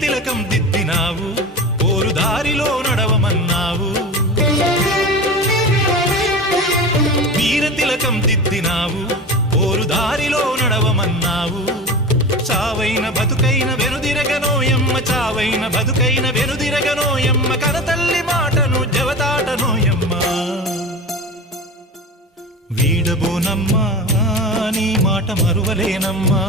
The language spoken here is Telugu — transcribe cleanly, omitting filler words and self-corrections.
తిలకం దిద్దినావు పోరు దారిలో నడవమన్నావు వీర తిలకం దిద్దినావు పోరు దారిలో నడవమన్నావు చావైన బతుకైన వెనుదిరగనోయమ్మ చావైన బతుకైన వెనుదిరగనోయమ్మ కనతల్లి మాటను జవతాటనోయమ్మ వీడబోనమ్మా నీ మాట మరువలేనమ్మా